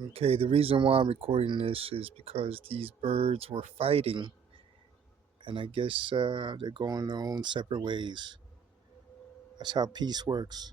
Okay, the reason why I'm recording this is because these birds were fighting, and I guess they're going their own separate ways. That's how peace works.